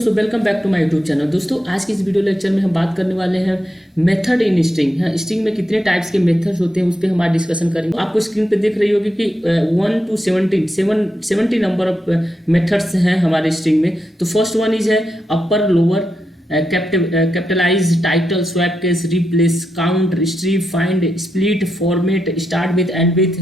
So welcome back to my YouTube channel. दोस्तों आज की इस वीडियो लेक्चर में हम बात करने वाले हैं मेथड इन स्ट्रिंग। हाँ, स्ट्रिंग में कितने टाइप्स के मेथड्स होते हैं उस पर हम आज डिस्कशन करेंगे। आपको स्क्रीन पे देख रही होगी कि 1 to 70 नंबर ऑफ मेथड्स हैं हमारे स्ट्रिंग में। तो फर्स्ट वन इज है upper lower, capitalize, title, swap case, replace, count, retrieve, find, split, format, start with, end with,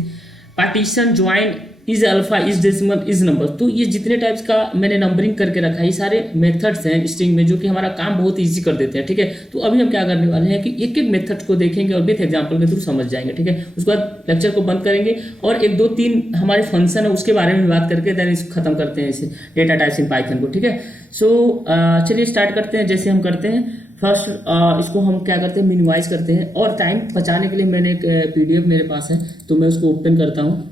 partition, join, is alpha, is decimal, is number. तो ये जितने types का मैंने नंबरिंग करके रखा है ये सारे मेथड्स हैं स्ट्रिंग में जो कि हमारा काम बहुत इजी कर देते हैं। ठीक है, तो अभी हम क्या करने वाले हैं कि एक एक मेथड को देखेंगे और विथ एग्जांपल के थ्रू समझ जाएंगे। ठीक है, उसके बाद लेक्चर को बंद करेंगे और एक दो तीन हमारे फंक्शन है उसके बारे में बात करके देन इसको खत्म करते हैं, इसे डेटा टाइप्स इन पाइथन को। ठीक है, सो चलिए स्टार्ट करते हैं। जैसे हम करते हैं फर्स्ट इसको हम क्या करते हैं, मिनिमाइज करते हैं और टाइम बचाने के लिए मैंने एक पीडीएफ मेरे पास है तो मैं उसको ओपन करता हूँ।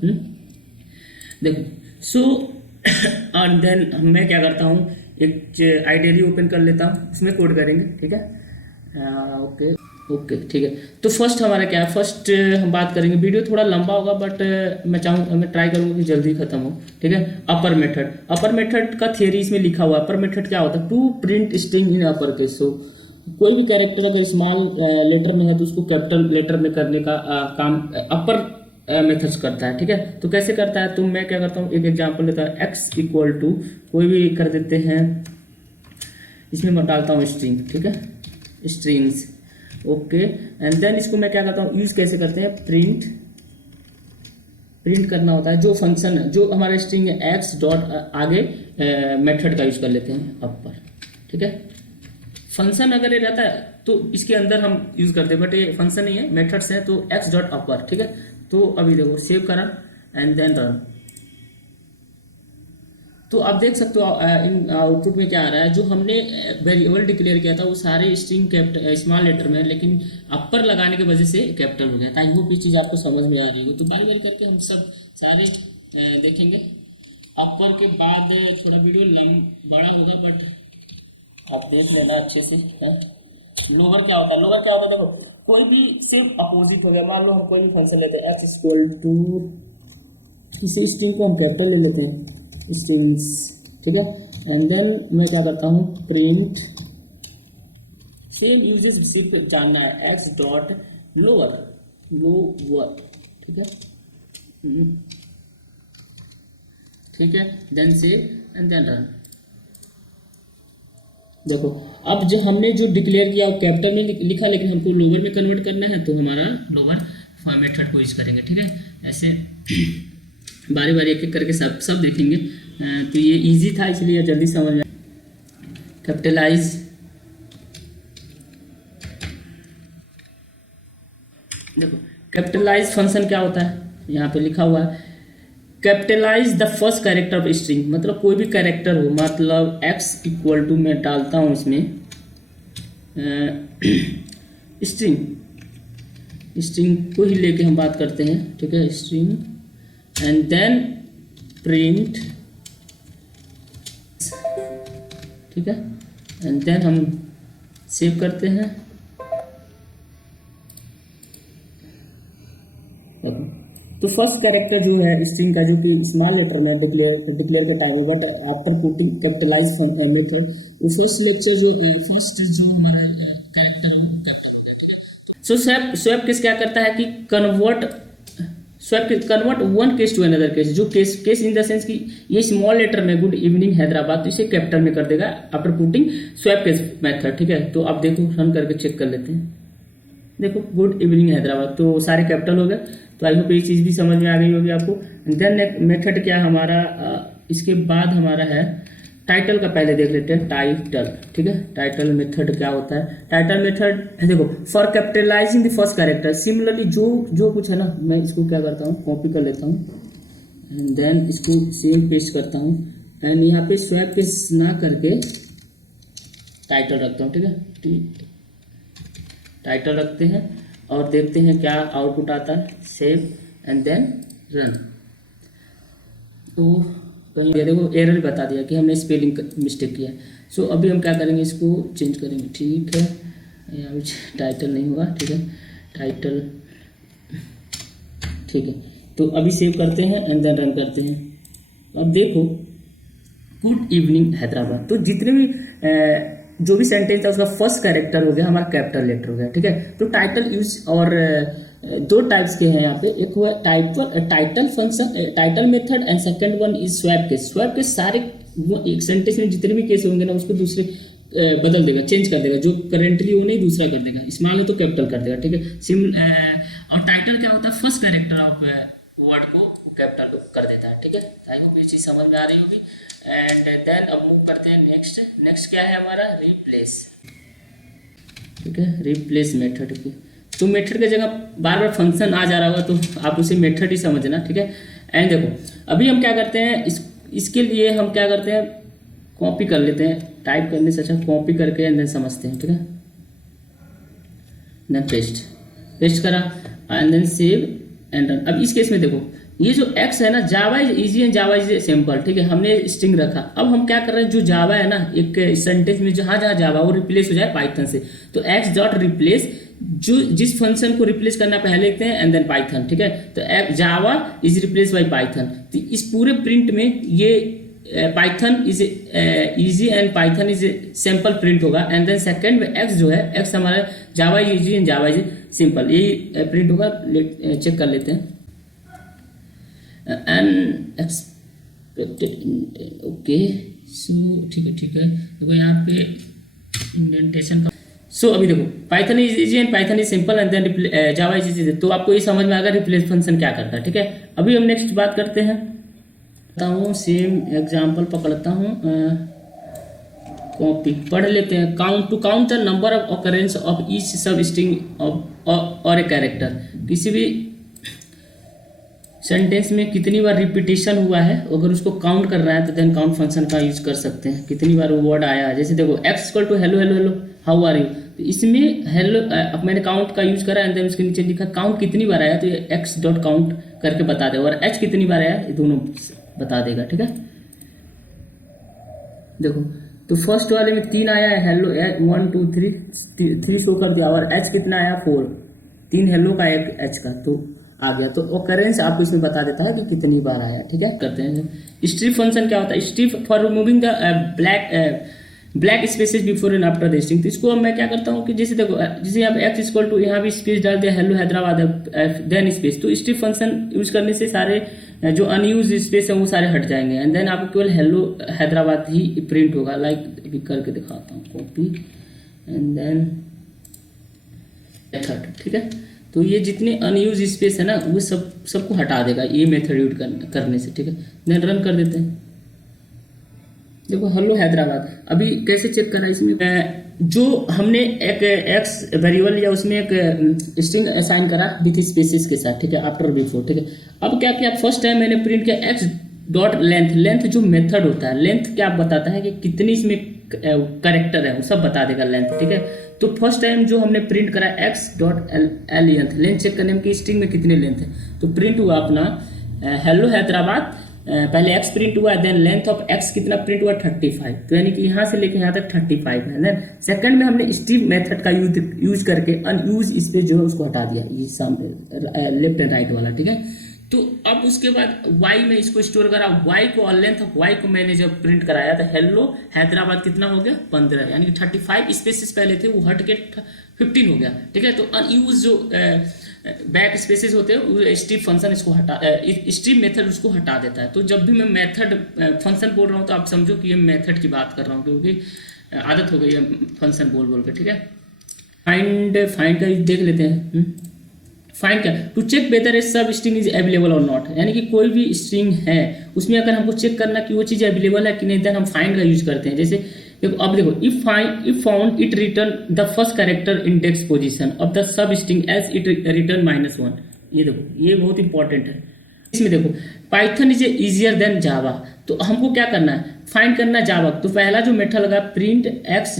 देखो सो और देन मैं क्या करता हूँ, एक आइडियली ओपन कर लेता हूँ, उसमें कोड करेंगे। ठीक है, ओके ओके ठीक है। तो फर्स्ट हमारा क्या है, फर्स्ट हम बात करेंगे। वीडियो थोड़ा लंबा होगा बट मैं ट्राई करूँगा कि जल्दी खत्म हो। ठीक है, अपर मेथड का थियरी इसमें लिखा हुआ है। अपर मेथड क्या होता है, to print string in upper case. So कोई भी कैरेक्टर अगर स्मॉल लेटर में है तो उसको कैपिटल लेटर में करने का काम अपर मेथड्स करता है। ठीक है, तो कैसे करता है, तो मैं क्या करता हूँ, एक एग्जांपल लेता हूँ, x इक्वल टू कोई भी कर देते हैं, इसमें मैं डालता हूँ स्ट्रिंग। ठीक है, स्ट्रिंग्स, ओके। एंड देन इसको मैं क्या करता हूँ, यूज कैसे करते हैं, प्रिंट करना होता है जो फंक्शन है, जो हमारा स्ट्रिंग है x डॉट आगे मेथड का यूज कर लेते हैं अपर। ठीक है, फंक्शन अगर ये रहता है तो इसके अंदर हम यूज करते हैं बट ये फंक्शन नहीं है, मेथड्स हैं तो x डॉट अपर। ठीक है, तो अभी देखो सेव करा एंड देन रन। तो आप देख सकते हो इन आउटपुट में क्या आ रहा है, जो हमने वेरिएबल डिक्लेयर किया था वो सारे स्ट्रिंग स्मॉल लेटर में है लेकिन अपर लगाने की वजह से कैपिटल हो गया था। वो भी चीज़ आपको समझ में आ रही है। तो बारी बारी करके हम सब सारे देखेंगे। अपर के बाद थोड़ा वीडियो बड़ा होगा बट आप देख लेना अच्छे से। लोअर क्या होता है, देखो कोई भी सिर्फ अपोजिट हो गया। मान लो हम कोई भी फंक्शन लेते हैं, x इक्वल टू, इसी स्ट्रिंग को हम कैपिटल ले लेते हैं, स्ट्रिंग्स। ठीक है, एंड देन मैं क्या करता हूँ, प्रिंट, सेम यूजेस सिर्फ जानना है, x डॉट लोअर। ठीक है, ठीक है, then save and then run. देखो अब जो हमने जो डिक्लेयर किया वो कैपिटल में लिखा लेकिन हमको लोअर में कन्वर्ट करना है तो हमारा लोअर मेथड को यूज करेंगे। ठीक है, ऐसे बारी बारी एक एक करके सब देखेंगे। तो ये इजी था इसलिए जल्दी समझ में। कैपिटलाइज, देखो कैपिटलाइज फंक्शन क्या होता है, यहाँ पे लिखा हुआ है, capitalize the first character of string. मतलब कोई भी कैरेक्टर हो, मतलब x इक्वल टू मैं डालता हूँ इसमें स्ट्रिंग को ही लेके हम बात करते हैं। ठीक है, स्ट्रिंग एंड देन प्रिंट। ठीक है, एंड देन हम सेव करते हैं। तो फर्स्ट कैरेक्टर जो है स्ट्रिंग का, जो कि स्मॉल लेटर में डिक्लेयर के time, but after putting capitalize method, वो फर्स्ट जो हमारा कैरेक्टर है वो कैपिटल होता है। ठीक है, सो स्वैप केस क्या करता है कि convert one case to another case. जो केस इन द सेंस कि ये स्मॉल लेटर में गुड इवनिंग हैदराबाद, तो इसे कैपिटल में कर देगा after putting swap case method. ठीक है, तो आप देखो रन करके चेक कर लेते हैं। देखो गुड इवनिंग हैदराबाद, तो सारे कैपिटल हो गए। तो आई होप ये चीज़ भी समझ में आ गई होगी आपको। देन मेथड क्या हमारा, इसके बाद हमारा है टाइटल का। पहले देख लेते हैं टाइटल। ठीक है, टाइटल मेथड क्या होता है, टाइटल मेथड देखो for capitalising the first character. Similarly जो कुछ है ना, मैं इसको क्या करता हूँ, कॉपी कर लेता हूँ एंड देन इसको सेम पेस्ट करता हूँ एंड यहाँ पे स्वैप पेस्ट ना करके टाइटल रखता हूँ। ठीक है, टाइटल रखते हैं और देखते हैं क्या आउटपुट आता है। Save and then run. तो देखो एरर बता दिया कि हमने स्पेलिंग मिस्टेक किया। सो अभी हम क्या करेंगे, इसको चेंज करेंगे। ठीक है, यहाँ टाइटल नहीं हुआ। ठीक है, टाइटल, ठीक है, तो अभी सेव करते हैं एंड देन रन करते हैं। अब देखो गुड इवनिंग हैदराबाद। तो जितने भी जो भी सेंटेंस था उसका फर्स्ट कैरेक्टर हो गया हमारा कैपिटल लेटर हो गया, ठीक है। तो टाइटल यूज और दो टाइप्स के हैं यहाँ पे, एक हुआ title function, title method, and second one is swap case. Swap case सारे वो एक सेंटेंस में जितने भी केस होंगे ना उसको दूसरे बदल देगा, चेंज कर देगा, जो करेंटली वो नहीं दूसरा कर देगा, स्मॉल है तो कैपिटल कर देगा, ठीक है। और टाइटल क्या होता है, फर्स्ट कैरेक्टर ऑफ वर्ड को कैपिटल कर देता है, ठीक है। आई होप ये चीज़ समझ में आ रही होगी। एंड देन अब मूव करते हैं नेक्स्ट क्या है हमारा, रिप्लेस, ठीक है। रिप्लेस मेथड की, तो मेथड की जगह बार बार फंक्शन आ जा रहा होगा तो आप उसे मेथड ही समझना, ठीक है। एंड देखो अभी हम क्या करते हैं, इसके लिए हम क्या करते हैं, कॉपी कर लेते हैं, टाइप करने से अच्छा कॉपी करके एंड देन समझते हैं, ठीक है। देन पेस्ट करा and then save and run. अब इस केस में देखो ये जो एक्स है ना, जावा is easy and Java is simple, ठीक है। हमने स्ट्रिंग रखा, अब हम क्या कर रहे हैं, जो जावा है ना एक सेंटेंस में जहाँ जहाँ जावा वो रिप्लेस हो जाए पाइथन से, तो एक्स डॉट रिप्लेस, जो जिस फंक्शन को रिप्लेस करना पहले लिखते हैं एंड देन पाइथन, ठीक है। तो Java is replace by Python, तो इस पूरे प्रिंट में ये Python is easy and Python is simple print होगा। एंड देन सेकंड में एक्स जो है, एक्स हमारा जावा is easy and Java is simple, यही प्रिंट होगा। चेक कर लेते हैं। अनएक्सपेक्टेड, ओके सो ठीक है। देखो यहाँ पे इंडेंटेशन का, सो अभी देखो Python is easy and Python is simple and then Java is easy, तो आपको ये समझ में आ गया रिप्लेस फंक्शन क्या करता है, ठीक है। अभी हम नेक्स्ट बात करते हैं, सेम एग्जांपल पकड़ता हूँ, कॉपी पढ़ लेते हैं। To count the number of occurrence of each sub string और ए कैरेक्टर, किसी भी सेंटेंस में कितनी बार रिपीटेशन हुआ है, अगर उसको काउंट करना है तो देन काउंट फंक्शन का यूज कर सकते हैं, कितनी बार वो वर्ड आया है। जैसे देखो x equal to hello hello hello how are you, तो इसमें हेलो अब मैंने काउंट का यूज करा एंड देन उसके नीचे लिखा काउंट कितनी बार आया, तो ये एक्स डॉट काउंट करके बता देगा, और एच कितनी बार आया ये दोनों बता देगा, ठीक है। देखो तो फर्स्ट वाले में 3 आया है, हेलो 1 2 3 शो कर दिया, और एच कितना आया 4, 3 हेलो का 1 एच का, तो आ गया। तो ऑकरेंस आपको इसमें बता देता है कि कितनी बार आया, ठीक है। करते हैं स्ट्रिप फंक्शन क्या होता है, strip for removing the black spaces before and after the string. तो इसको मैं क्या करता हूँ कि जैसे देखो जैसे यहाँ पे एक्स इक्वल टू, यहाँ भी स्पेस डाल दिया हेलो हैदराबाद देन स्पेस, तो स्ट्रिप फंक्शन यूज करने से सारे जो अनयूज स्पेस है वो सारे हट जाएंगे एंड देन आपको केवल हेलो हैदराबाद ही प्रिंट होगा। लाइक अभी करके दिखाता हूँ, कॉपी एंड देन मेथड, ठीक है। तो ये जितने अनयूज स्पेस है ना वो सबको हटा देगा ये मेथड यूज करने से, ठीक है। देन रन कर देते हैं। देखो हेलो हैदराबाद, अभी कैसे चेक करा, इसमें जो हमने एक एक्स वेरिएबल लिया उसमें एक स्ट्रिंग असाइन करा विथ स्पेसिस के साथ, ठीक है, आफ्टर बिफोर, ठीक है। अब क्या किया, फर्स्ट टाइम मैंने प्रिंट किया एक्स डॉट लेंथ जो मेथड होता है, लेंथ क्या बताता है कि कितनी इसमें करेक्टर है वो सब बता देगा लेंथ, ठीक है। तो फर्स्ट टाइम जो हमने प्रिंट करा एक्स डॉट लेंथ चेक करने में कि स्ट्रिंग में कितनी लेंथ है, तो प्रिंट हुआ अपना हेलो हैदराबाद, पहले एक्स प्रिंट हुआ, देन लेंथ ऑफ एक्स कितना प्रिंट हुआ 35, तो यानी कि यहाँ से लेके यहाँ तक 35 है। देन सेकंड में हमने स्ट्रिप मेथड का यूज करके अनयूज स्पेस जो है उसको हटा दिया, ये सामने लेफ्ट एंड राइट वाला, ठीक है। तो अब उसके बाद y में इसको स्टोर करा, y को और लेंथ ऑफ y को मैंने जब प्रिंट कराया तो हेलो हैदराबाद कितना हो गया 15, यानी कि 35 स्पेसेस पहले थे वो हट के 15 हो गया, ठीक है। तो अनयूज जो बैक स्पेसेस होते हैं वो स्ट्रिप फंक्शन इसको स्ट्रिप मेथड उसको हटा देता है। तो जब भी मैं मेथड फंक्शन बोल रहा हूँ तो आप समझो कि ये मेथड की बात कर रहा हूँ, क्योंकि आदत हो गई है फंक्शन बोल के, ठीक है। फाइंड का देख लेते हैं। फाइंड क्या, to check whether a sub string is available और नॉट, यानी कि कोई भी स्ट्रिंग है उसमें अगर हमको चेक करना कि वो चीज़ अवेलेबल है कि नहीं, देन हम फाइंड का यूज करते हैं। जैसे देखो अब देखो if found it return the first character index position of the sub string as it return -1। ये देखो ये बहुत इंपॉर्टेंट है। इसमें देखो Python is easier than Java, तो हमको क्या करना है, फाइंड करना जावा। तो पहला जो मेथड लगा प्रिंट एक्स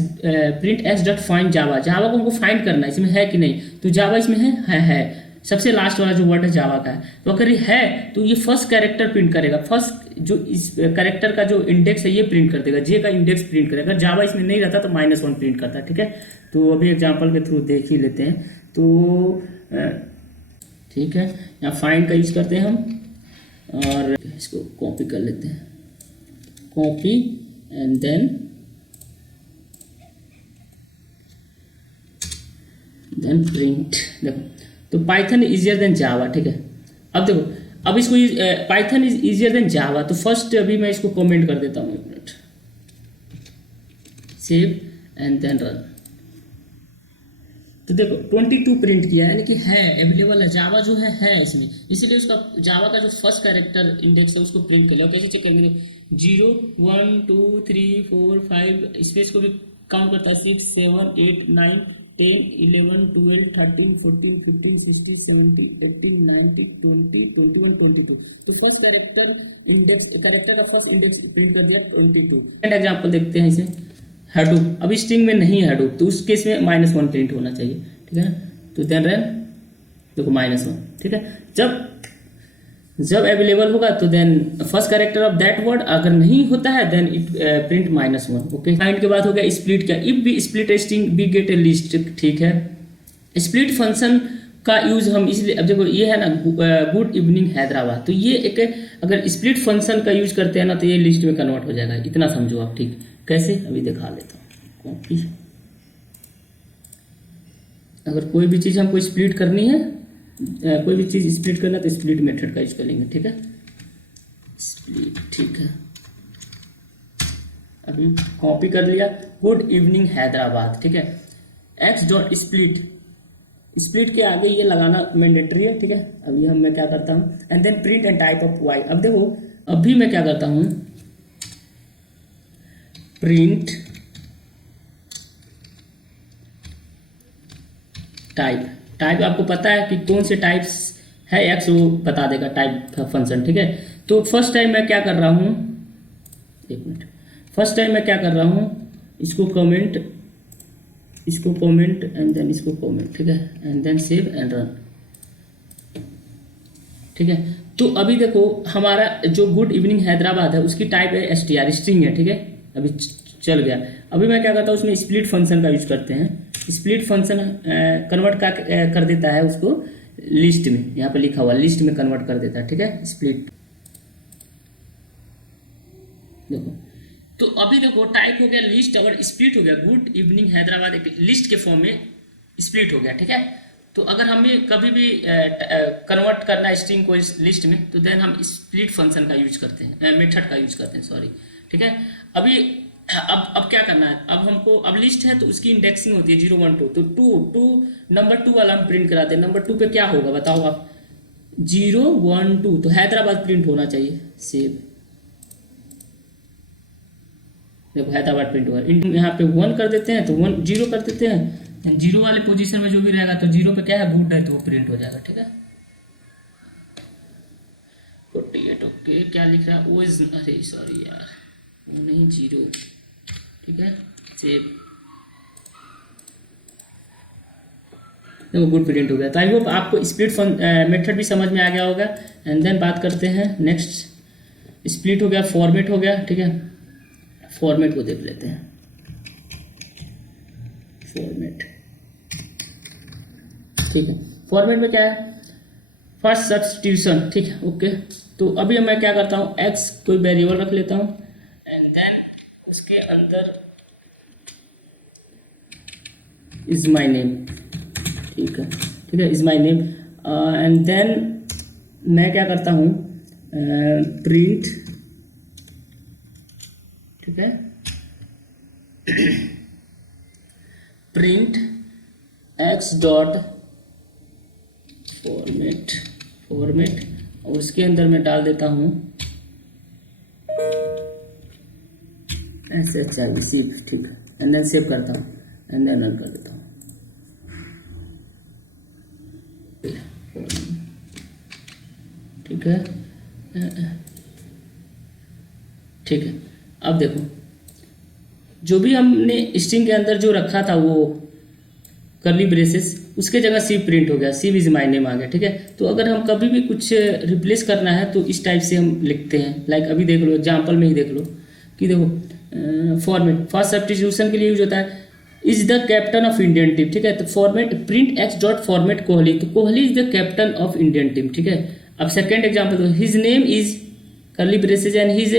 डॉट फाइंड जावा को हमको फाइंड करना है इसमें है कि नहीं, तो जावा इसमें है। सबसे लास्ट वाला जो वर्ड है जावा का है, तो अगर ये है तो ये फर्स्ट कैरेक्टर प्रिंट करेगा, फर्स्ट जो इस कैरेक्टर का जो इंडेक्स है ये प्रिंट कर देगा, जे का इंडेक्स प्रिंट करेगा। जावा इसमें नहीं रहता तो -1 प्रिंट करता है, ठीक है। तो अभी एग्जांपल के थ्रू देख ही लेते हैं। तो ठीक है, यहाँ फाइंड का यूज करते हैं हम और इसको कॉपी कर लेते हैं, कॉपी एंड देन प्रिंट। देखो तो पाइथन इजियर देन जावा, ठीक है। अब देखो अब इसको Python is easier than Java, तो फर्स्ट अभी मैं इसको कमेंट कर देता हूँ, एक minute, save and then run. तो देखो 22 प्रिंट किया है, यानी कि है अवेलेबल है, जावा जो है इसमें, इसलिए उसका जावा का जो फर्स्ट कैरेक्टर इंडेक्स है उसको प्रिंट कर लिया। कैसे चेक करेंगे, 0 1 2 3 4 5 स्पेस को भी काउंट करता है, 6 7 8 9 10 11 12 13 14 15 16 17 18 19 20 21 22। तो फर्स्ट कैरेक्टर इंडेक्स, कैरेक्टर का फर्स्ट इंडेक्स प्रिंट कर दिया 22। सेकंड एग्जांपल देखते हैं इसे, हैडूप। अभी स्ट्रिंग में नहीं है हैडूप, तो उस केस में -1 प्रिंट होना चाहिए, ठीक है। तो देन रन, देखो -1, ठीक है। जब अवेलेबल होगा तो then first character of that word, अगर नहीं होता है then it print -1, okay. Find के बाद हो गया स्प्लिट का, if we split a string we get a list, ठीक है। स्प्लिट फंक्शन का यूज हम इसलिए, अब देखो ये है ना गुड इवनिंग हैदराबाद, तो ये एक, अगर स्प्लिट फंक्शन का यूज करते हैं ना तो ये लिस्ट में कन्वर्ट हो जाएगा, इतना समझो आप, ठीक। कैसे अभी दिखा लेता हूँ, कॉपी। अगर कोई भी चीज़ हमको स्प्लिट करनी है, कोई भी चीज़ स्प्लिट करना तो स्प्लिट मेथड का यूज कर लेंगे, ठीक है। स्प्लिट, ठीक है। अभी कॉपी कर लिया, गुड इवनिंग हैदराबाद, ठीक है। एक्स डॉट स्प्लिट, स्प्लिट के आगे ये लगाना मैंडेटरी है, ठीक है। अभी मैं क्या करता हूँ, and then print and type of y. अब देखो अभी मैं क्या करता हूँ, प्रिंट टाइप आपको पता है कि कौन से टाइप्स है, एक्स वो बता देगा टाइप फंक्शन, ठीक है। तो फर्स्ट टाइम मैं क्या कर रहा हूँ, एक मिनट, फर्स्ट टाइम मैं क्या कर रहा हूँ, इसको कमेंट एंड देन इसको कमेंट, ठीक है, and then save and run, ठीक है। तो अभी देखो हमारा जो गुड इवनिंग हैदराबाद है उसकी टाइप है str, स्ट्रिंग है, ठीक है। अभी चल गया। अभी मैं क्या करता हूँ, उसमें स्प्लिट फंक्शन का यूज करते हैं। स्प्लिट फंक्शन कन्वर्ट कर देता है उसको लिस्ट में, यहाँ पे लिखा हुआ लिस्ट में कन्वर्ट कर देता है, ठीक है, स्प्लिट। देखो तो अभी देखो टाइप हो गया लिस्ट और स्प्लिट हो गया, गुड इवनिंग हैदराबाद एक लिस्ट के फॉर्म में स्प्लिट हो गया, ठीक है। तो अगर हमें कभी भी कन्वर्ट करना है स्ट्रिंग को इस लिस्ट में, तो देन हम स्प्लिट फंक्शन का यूज करते हैं, मेथड का यूज करते हैं, सॉरी, ठीक है। अभी अब क्या करना है, अब हमको, अब लिस्ट है तो उसकी इंडेक्सिंग होती है 0 1 2, तो 2 नंबर 2 वाला हम प्रिंट कराते हैं। नंबर 2 पे क्या होगा बताओ आप, 0 1 2, तो हैदराबाद प्रिंट होना चाहिए, सेव। देखो हैदराबाद प्रिंट हुआ, यहाँ पे 1 कर देते हैं तो 1 0 कर देते हैं, 0 वाले पोजीशन में जो भी रहेगा तो 0 पे क्या है, गुड है, तो वो प्रिंट हो जाएगा, ठीक है। 48, ओके। क्या लिख रहा है, ओ इज, अरे सॉरी यार, वो नहीं 0, ठीक है, सेव। देखो गुड प्रिंट हो गया। तो आई होप आपको स्प्लिट मेथड भी समझ में आ गया होगा। एंड देन बात करते हैं नेक्स्ट, स्प्लिट हो गया, फॉर्मेट हो गया, ठीक है। फॉर्मेट को देख लेते हैं, फॉर्मेट, ठीक है। फॉर्मेट में क्या है, फर्स्ट सब्स्टिट्यूशन, ठीक है, ओके। तो अभी मैं क्या करता हूँ, एक्स कोई वेरिएबल रख लेता हूँ एंड देन उसके अंदर इज माई नेम, ठीक है, is my name. And then मैं क्या करता हूँ, प्रिंट, ठीक है, प्रिंट एक्स डॉट फॉर्मेट और उसके अंदर मैं डाल देता हूँ SHIV, ठीक है, एंड देन सेव करता हूँ एंड देन रन कर देता हूँ, ठीक है, ठीक है। अब देखो जो भी हमने स्ट्रिंग के अंदर जो रखा था वो कर्ली ब्रेसेस, उसके जगह सिव प्रिंट हो गया, सिव इज माई नेम आ गया, ठीक है। तो अगर हम कभी भी कुछ रिप्लेस करना है तो इस टाइप से हम लिखते हैं। लाइक अभी देख लो एग्जाम्पल में ही देख लो कि देखो फॉर्मेट फर्स्ट सब्स्टिट्यूशन के लिए यूज होता है, is the captain of Indian team, ठीक है। तो format print x dot format Kohli, तो Kohli is the captain of Indian team, ठीक है। अब second example, his name is curly braces and his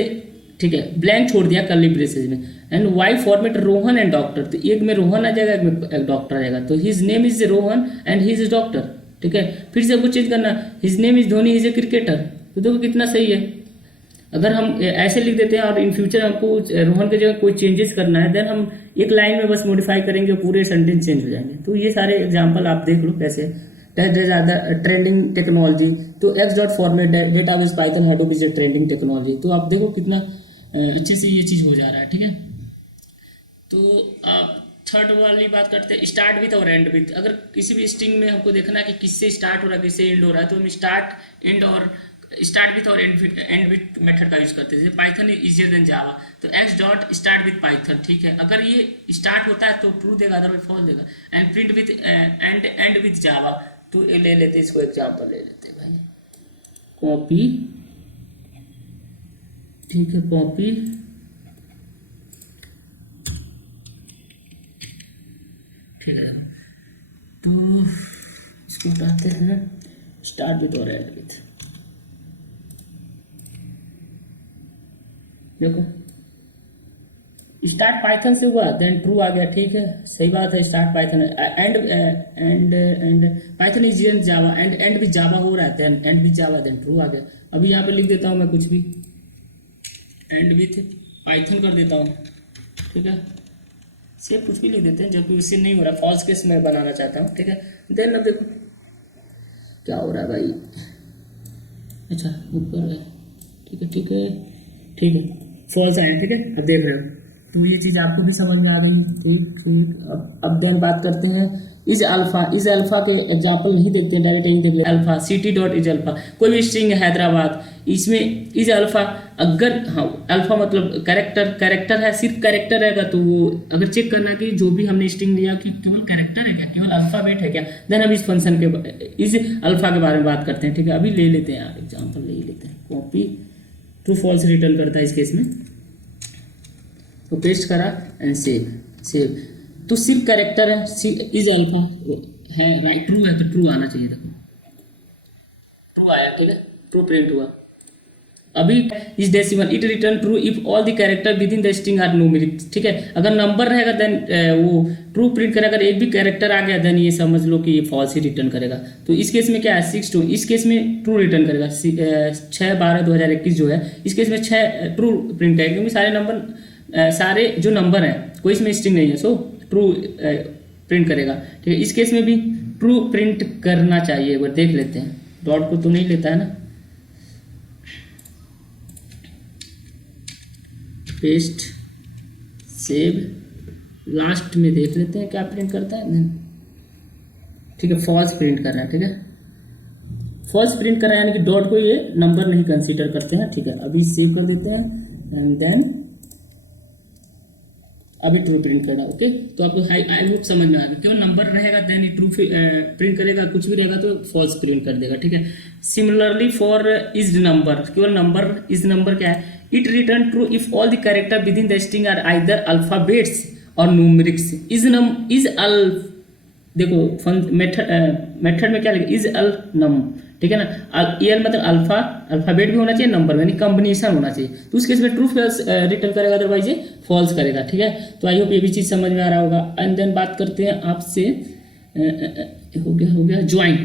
ठीक है, ब्लैंक छोड़ दिया कर्ली ब्रेसेस में। And y format Rohan and doctor, तो एक में रोहन आ जाएगा, एक में डॉक्टर आ जाएगा, तो his name is Rohan and he is doctor, ठीक है। फिर से हमको चेंज करना, his name is Dhoni, is a cricketer, तो देखो कितना सही है। अगर हम ऐसे लिख देते हैं और इन फ्यूचर हमको रोहन की जगह कोई चेंजेस करना है, देन हम एक लाइन में बस मॉडिफाई करेंगे, पूरे सेंटेंस चेंज हो जाएंगे। तो ये सारे एग्जांपल आप देख लो कैसे ट्रेंडिंग टेक्नोलॉजी, तो x dot format database Python Hadoop is a trending technology. तो आप देखो कितना अच्छे से ये चीज़ हो जा रहा है, ठीक है। तो आप थर्ड वाली बात करते हैं, स्टार्ट विथ और एंड विथ। अगर किसी भी स्ट्रिंग में हमको देखना है कि किससे स्टार्ट हो रहा है किससे एंड हो रहा है, तो हम स्टार्ट विथ और एंड विथ मेथड का यूज करते हैं। जैसे Python is easier than Java, तो x dot start with Python, ठीक है। अगर ये स्टार्ट होता है तो ट्रू देगा, अदरवाइज फॉल्स देगा। And print with end with Java, तो ले लेते इसको एग्जाम्पल ले लेते भाई, कॉपी, ठीक है, कॉपी, ठीक है। तो इसको उठाते हैं, स्टार्ट विथ और एंड विथ। देखो स्टार्ट पाइथन से हुआ, देन ट्रू आ गया, ठीक है, सही बात है। Start Python and Python is in Java, end with Java हो रहा है, then end with Java, then true आ गया। अभी यहाँ पे लिख देता हूँ मैं कुछ भी, एंड विथ पाइथन कर देता हूँ, ठीक है, सिर्फ कुछ भी लिख देते हैं, जबकि उससे नहीं हो रहा, फॉल्स केस मैं बनाना चाहता हूँ, ठीक है। देन अब देखो क्या हो रहा है भाई, अच्छा ऊपर है, ठीक है, ठीक है, ठीक है, फॉल्स आया, ठीक है। अब देख रहे हो, तो ये चीज़ आपको भी समझ में आ गई, ठीक ठीक। अब देन बात करते हैं इज अल्फा के एग्जाम्पल नहीं देखते हैं, डायरेक्ट यही देख ले, alpha city dot is alpha, कोई भी स्ट्रिंग है हैदराबाद, इसमें इज अल्फा, अगर हाँ अल्फा मतलब कैरेक्टर है, सिर्फ कैरेक्टर रहेगा, तो वो अगर चेक करना कि जो भी हमने स्ट्रिंग लिया कि केवल कैरेक्टर है क्या, केवल अल्फाबेट है क्या, देन अब इस फंक्शन के इस अल्फा के बारे में बात करते हैं, ठीक है। अभी ले लेते हैं यार एग्जाम्पल, ले लेते हैं, कॉपी, ट्रू फॉल्स रिटर्न करता है इस केस में, तो पेस्ट करा एंड सेव। तो सिर्फ कैरेक्टर है, इज अल्फा है, राइट, ट्रू है तो ट्रू आना चाहिए, देखो ट्रू आया, ठीक है, ट्रू प्रिंट हुआ। अभी इस decimal it return true if all the character within the string are numeric, ठीक है। अगर नंबर रहेगा देन वो ट्रू प्रिंट करेगा, अगर एक भी कैरेक्टर आ गया देन ये समझ लो कि ये फॉल्स ही रिटर्न करेगा। तो इस केस में क्या है 6 2, इस केस में ट्रू रिटर्न करेगा, 6/12/2021 जो है, इस केस में 6 ट्रू प्रिंट करेगा, क्योंकि सारे जो नंबर हैं कोई इसमें स्ट्रिंग नहीं है, सो ट्रू प्रिंट करेगा, ठीक है। इस केस में भी ट्रू प्रिंट करना चाहिए, एक बार देख लेते हैं, डॉट को तो नहीं लेता है ना, पेस्ट, सेव, लास्ट में देख लेते हैं क्या प्रिंट करता है, ठीक है, फॉल्स प्रिंट कर रहा है, ठीक है, फॉल्स प्रिंट कर रहा है, यानी कि डॉट को ये नंबर नहीं कंसीडर करते हैं, ठीक है। अभी सेव कर देते हैं एंड देन अभी ट्रू प्रिंट करना, ओके। तो आपको आई होप समझ में आ गया, केवल नंबर रहेगा देन ये ट्रू प्रिंट करेगा, कुछ भी रहेगा तो फॉल्स प्रिंट कर देगा, ठीक है। सिमिलरली फॉर इज नंबर, केवल नंबर, इज नंबर क्या है, it return true if all the character within the string are either alphabets और न्यूमेरिक्स। देखो मेथड में क्या लिखा, इज अल नम, ठीक है ना, एल मतलब अल्फाबेट भी होना चाहिए, नंबर में यानी कॉम्बिनेशन होना चाहिए, तो उस केस में ट्रू फॉल्स रिटर्न करेगा, अदरवाइज ये फॉल्स करेगा, ठीक है। तो आई होप ये भी चीज़ समझ में आ रहा होगा। एंड देन बात करते हैं आपसे, हो गया ज्वाइन,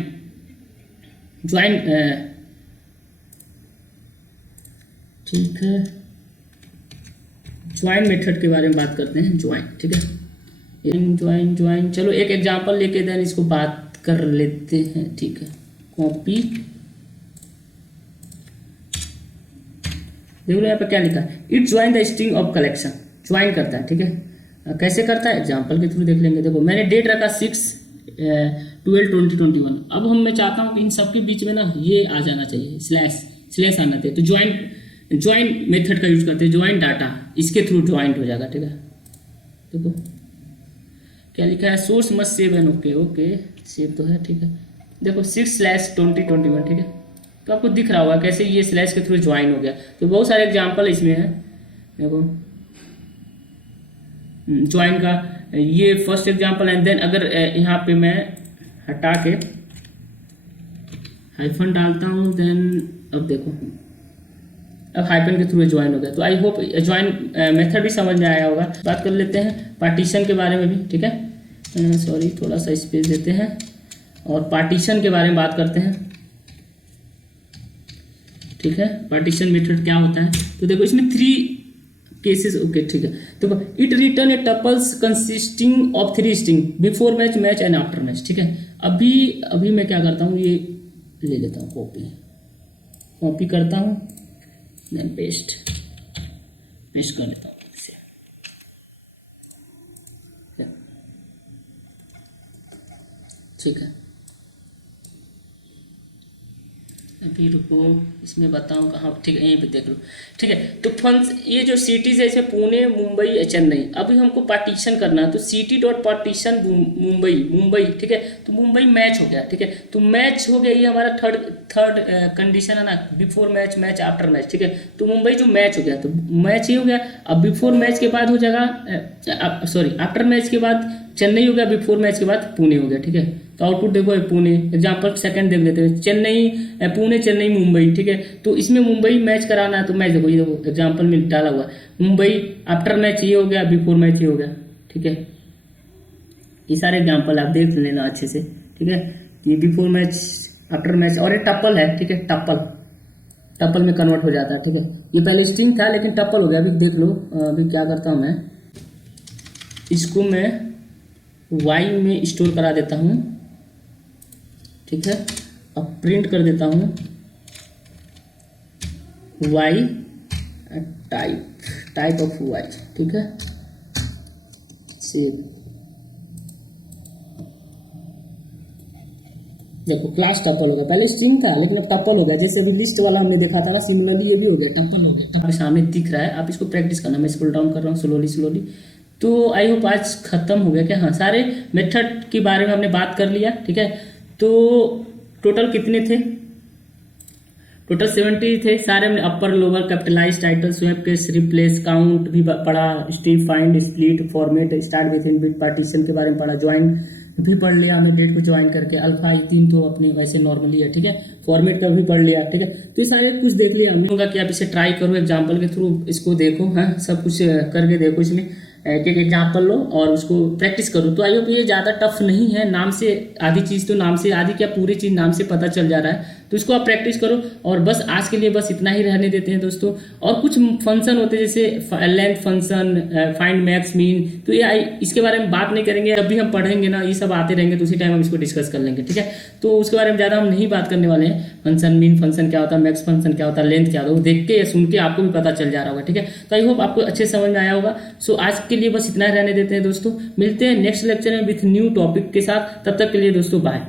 ठीक है, ज्वाइन मेथड के बारे में बात करते हैं, ज्वाइन, ठीक है, ज्वाइन। चलो एक एग्जांपल लेके देन इसको बात कर लेते हैं, ठीक है, कॉपी, देख लो यहाँ पे क्या लिखा है, it join the string of collection, join करता है, ठीक है। कैसे करता है एग्जांपल के थ्रू देख लेंगे। देखो मैंने डेट रखा 6/12/2021, अब मैं चाहता हूँ कि इन सब के बीच में ना ये आ जाना चाहिए, स्लैश आना चाहिए, तो ज्वाइन मेथड का यूज करते हैं, ज्वाइन डाटा, इसके थ्रू ज्वाइंट हो जाएगा, ठीक है। देखो क्या लिखा है, source must save an, okay save तो है, ठीक है। देखो 6/2021, ठीक है, तो आपको दिख रहा होगा कैसे ये स्लैश के थ्रू ज्वाइन हो गया। तो बहुत सारे एग्जांपल इसमें है, देखो ज्वाइन का ये फर्स्ट एग्जांपल है। देन अगर यहाँ पे मैं हटा के हाइफन डालता हूँ, देन अब देखो अब हाइफन के थ्रू ज्वाइन हो गया। तो आई होप ज्वाइन मेथड भी समझ में आया होगा। बात कर लेते हैं पार्टीशन के बारे में भी, ठीक है। सॉरी, थोड़ा सा स्पेस देते हैं और पार्टीशन के बारे में बात करते हैं, ठीक है। पार्टीशन मेथड क्या होता है, तो देखो इसमें 3 केसेस, ओके ठीक है। तो it return A tuples consisting of 3 string before match, match and after match, ठीक है। अभी मैं क्या करता हूँ, ये ले लेता हूँ, कॉपी करता हूँ, देन पेस्ट कर लेता हूँ इसे, ठीक है। अभी रुको, इसमें बताऊँ कहाँ, ठीक है, यहीं पे देख लो, ठीक है। तो फंस ये जो सिटीज़ है इसमें पुणे, मुंबई, चेन्नई। अभी हमको पार्टीशन करना है, तो सिटी डॉट पार्टीशन मुंबई, ठीक है। तो मुंबई मैच हो गया, ठीक है। तो मैच हो गया, ये हमारा थर्ड कंडीशन है ना, before match, match after match, ठीक है। तो मुंबई जो मैच हो गया, तो मैच ही हो गया। अब बिफोर मैच के बाद हो जाएगा, सॉरी आफ्टर मैच के बाद चेन्नई हो गया, बिफोर मैच के बाद पुणे हो गया, ठीक है। तो आउटपुट देखो पुणे, एग्जाम्पल सेकंड देख लेते हैं, चेन्नई पुणे, चेन्नई मुंबई, ठीक है। तो इसमें मुंबई मैच कराना है, तो मैच देखो, ये देखो एग्जाम्पल में डाला हुआ मुंबई, आफ्टर मैच ये हो गया, बिफोर मैच ये हो गया, ठीक है। ये सारे एग्जाम्पल आप देख लेना अच्छे से, ठीक है। ये बिफोर मैच, आफ्टर मैच, और ये टप्पल है, ठीक है। टप्पल में कन्वर्ट हो जाता है, ठीक है। ये पहले स्ट्रिंग था लेकिन टप्पल हो गया। अभी देख लो, अभी क्या करता हूँ मैं, इसको मैं वाई में स्टोर करा देता हूँ, ठीक है। अब प्रिंट कर देता हूँ वाई टाइप ऑफ वाई, ठीक है। सेव, देखो क्लास टप्पल हो गया, पहले स्ट्रिंग था लेकिन अब टप्पल हो गया। जैसे अभी लिस्ट वाला हमने देखा था ना, सिमिलरली ये भी हो गया, टप्पल हो गया। आपके सामने दिख रहा है, आप इसको प्रैक्टिस करना। मैं स्क्रॉल डाउन कर रहा हूँ स्लोली। तो आई होप आज खत्म हो गया क्या, हाँ, सारे मेथड के बारे में हमने बात कर लिया, ठीक है। तो टोटल कितने थे, टोटल 70 थे सारे। हमने upper lower capitalize title swap case replace count भी पढ़ा, strip find split format start with इन बिट पार्टीशन के बारे में पढ़ा, ज्वाइन भी पढ़ लिया हमने डेट को ज्वाइन करके, अल्फा आई 3 तो अपनी वैसे नॉर्मली है, ठीक है। फॉर्मेट का भी पढ़ लिया, ठीक है। तो ये सारे कुछ देख लिया। मैं कहूँगा कि आप इसे ट्राई करो, एग्जाम्पल के थ्रू इसको देखो, हाँ, सब कुछ करके देखो, इसमें एक एग्जाम्पल लो और उसको प्रैक्टिस करो। तो आई होप ये ज़्यादा टफ नहीं है, नाम से आधी चीज़, तो नाम से आधी क्या पूरी चीज़ नाम से पता चल जा रहा है। तो इसको आप प्रैक्टिस करो। और बस आज के लिए बस इतना ही रहने देते हैं दोस्तों। और कुछ फंक्शन होते हैं जैसे length function, find max mean, तो ये इसके बारे में बात नहीं करेंगे। जब भी हम पढ़ेंगे ना, ये सब आते रहेंगे, तो उसी टाइम हम इसको डिस्कस कर लेंगे, ठीक है। तो उसके बारे में ज़्यादा हम नहीं बात करने वाले हैं। फंक्शन मीन फंक्शन क्या होता है, मैक्स फंक्शन क्या होता है, लेंथ क्या होता है, वो देख के या सुन के आपको भी पता चल जा रहा होगा, ठीक है। तो आई होप आपको अच्छे समझ में आया होगा। सो आज के लिए बस इतना ही रहने देते हैं दोस्तों। मिलते हैं नेक्स्ट लेक्चर में विथ न्यू टॉपिक के साथ। तब तक के लिए दोस्तों बाय।